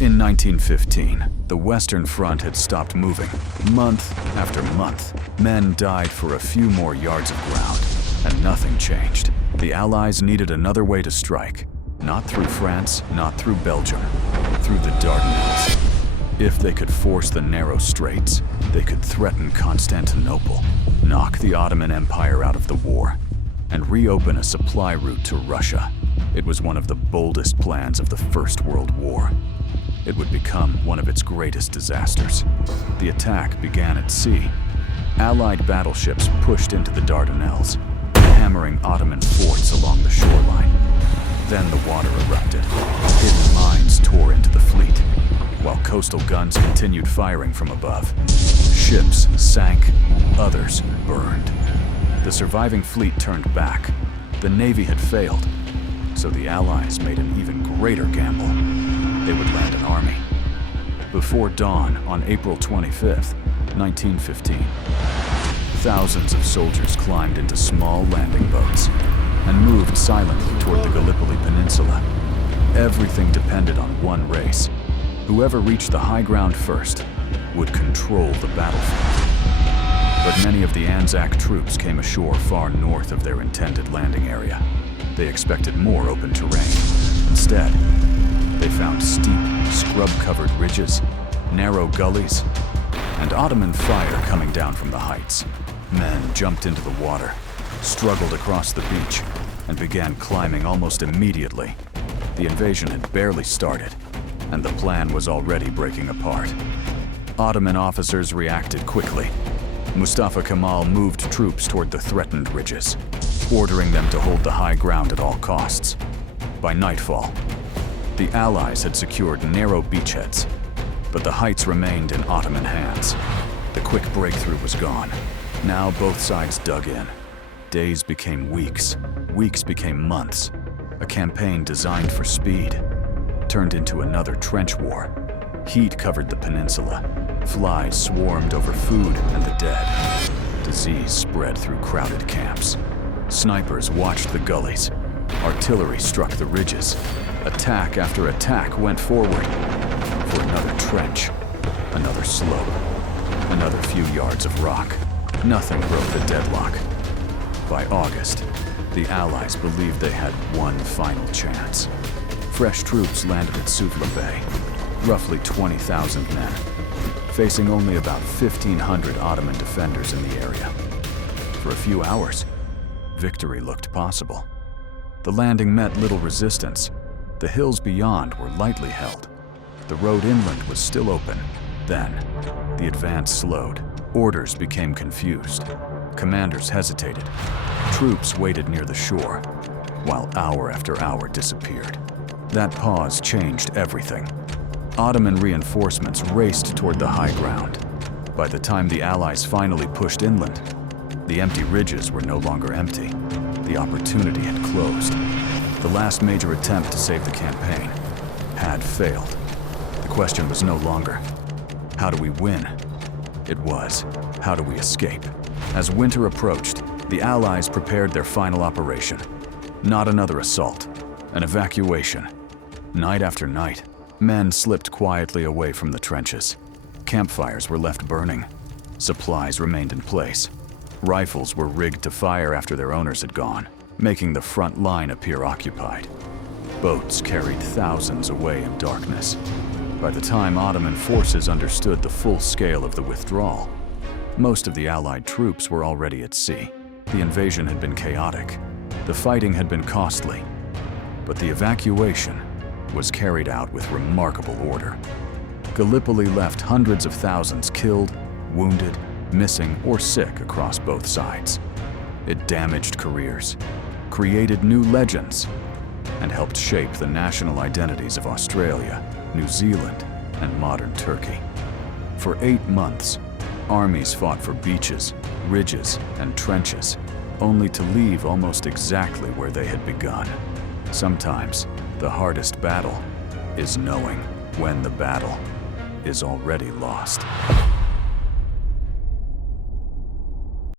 In 1915, the Western Front had stopped moving. Month after month, men died for a few more yards of ground, and nothing changed. The Allies needed another way to strike. Not through France, not through Belgium, through the Dardanelles. If they could force the narrow straits, they could threaten Constantinople, knock the Ottoman Empire out of the war, and reopen a supply route to Russia. It was one of the boldest plans of the First World War. It would become one of its greatest disasters. The attack began at sea. Allied battleships pushed into the Dardanelles, hammering Ottoman forts along the shoreline. Then the water erupted. Hidden mines tore into the fleet, while coastal guns continued firing from above. Ships sank, others burned. The surviving fleet turned back. The Navy had failed, so the Allies made an even greater gamble. They would land an army. Before dawn on April 25th, 1915, thousands of soldiers climbed into small landing boats and moved silently toward the Gallipoli Peninsula. Everything depended on one race. Whoever reached the high ground first would control the battlefield. But many of the Anzac troops came ashore far north of their intended landing area. They expected more open terrain. Instead, they found steep, scrub-covered ridges, narrow gullies, and Ottoman fire coming down from the heights. Men jumped into the water, struggled across the beach, and began climbing almost immediately. The invasion had barely started, and the plan was already breaking apart. Ottoman officers reacted quickly. Mustafa Kemal moved troops toward the threatened ridges, ordering them to hold the high ground at all costs. By nightfall, the Allies had secured narrow beachheads, but the heights remained in Ottoman hands. The quick breakthrough was gone. Now both sides dug in. Days became weeks, weeks became months. A campaign designed for speed turned into another trench war. Heat covered the peninsula. Flies swarmed over food and the dead. Disease spread through crowded camps. Snipers watched the gullies. Artillery struck the ridges. Attack after attack went forward for another trench, another slope, another few yards of rock. Nothing broke the deadlock. By August, the Allies believed they had one final chance. Fresh troops landed at Suvla Bay, roughly 20,000 men, facing only about 1,500 Ottoman defenders in the area. For a few hours, victory looked possible. The landing met little resistance. The hills beyond were lightly held. The road inland was still open. Then, the advance slowed. Orders became confused. Commanders hesitated. Troops waited near the shore, while hour after hour disappeared. That pause changed everything. Ottoman reinforcements raced toward the high ground. By the time the Allies finally pushed inland, the empty ridges were no longer empty. The opportunity had closed. The last major attempt to save the campaign had failed. The question was no longer, how do we win? It was, how do we escape? As winter approached, the Allies prepared their final operation. Not another assault, an evacuation. Night after night, men slipped quietly away from the trenches. Campfires were left burning. Supplies remained in place. Rifles were rigged to fire after their owners had gone, making the front line appear occupied. Boats carried thousands away in darkness. By the time Ottoman forces understood the full scale of the withdrawal, most of the Allied troops were already at sea. The invasion had been chaotic. The fighting had been costly. But the evacuation was carried out with remarkable order. Gallipoli left hundreds of thousands killed, wounded, missing, or sick across both sides. It damaged careers, created new legends, and helped shape the national identities of Australia, New Zealand, and modern Turkey. For 8 months, armies fought for beaches, ridges, and trenches, only to leave almost exactly where they had begun. Sometimes, the hardest battle is knowing when the battle is already lost.